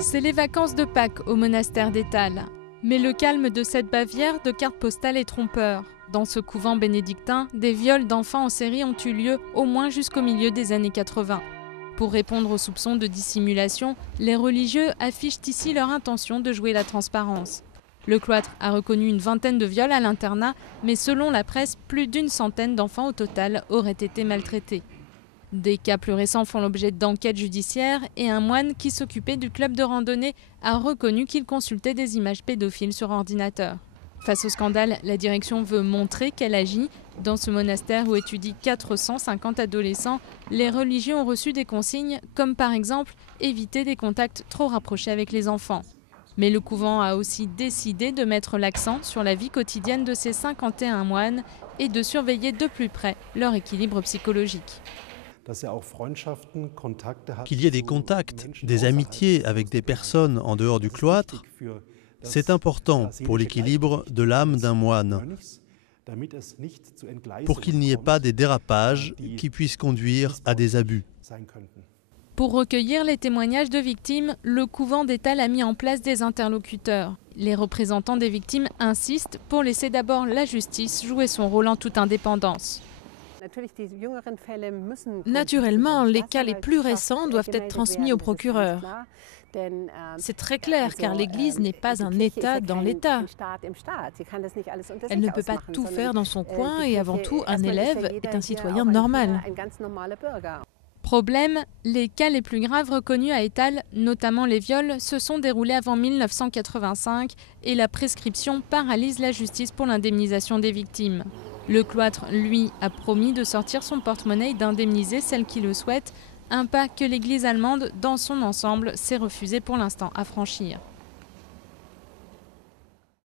C'est les vacances de Pâques au monastère d'Étal. Mais le calme de cette Bavière de carte postale est trompeur. Dans ce couvent bénédictin, des viols d'enfants en série ont eu lieu au moins jusqu'au milieu des années 80. Pour répondre aux soupçons de dissimulation, les religieux affichent ici leur intention de jouer la transparence. Le cloître a reconnu une vingtaine de viols à l'internat, mais selon la presse, plus d'une centaine d'enfants au total auraient été maltraités. Des cas plus récents font l'objet d'enquêtes judiciaires et un moine qui s'occupait du club de randonnée a reconnu qu'il consultait des images pédophiles sur ordinateur. Face au scandale, la direction veut montrer qu'elle agit. Dans ce monastère où étudient 450 adolescents, les religieux ont reçu des consignes comme par exemple éviter des contacts trop rapprochés avec les enfants. Mais le couvent a aussi décidé de mettre l'accent sur la vie quotidienne de ces 51 moines et de surveiller de plus près leur équilibre psychologique. Qu'il y ait des contacts, des amitiés avec des personnes en dehors du cloître, c'est important pour l'équilibre de l'âme d'un moine, pour qu'il n'y ait pas des dérapages qui puissent conduire à des abus. Pour recueillir les témoignages de victimes, le couvent d'Étal a mis en place des interlocuteurs. Les représentants des victimes insistent pour laisser d'abord la justice jouer son rôle en toute indépendance. Naturellement, les cas les plus récents doivent être transmis au procureur. C'est très clair car l'Église n'est pas un État dans l'État. Elle ne peut pas tout faire dans son coin et avant tout, un élève est un citoyen normal. Problème, les cas les plus graves reconnus à Étal, notamment les viols, se sont déroulés avant 1985 et la prescription paralyse la justice pour l'indemnisation des victimes. Le cloître, lui, a promis de sortir son porte-monnaie et d'indemniser celles qui le souhaitent, un pas que l'Église allemande, dans son ensemble, s'est refusée pour l'instant à franchir.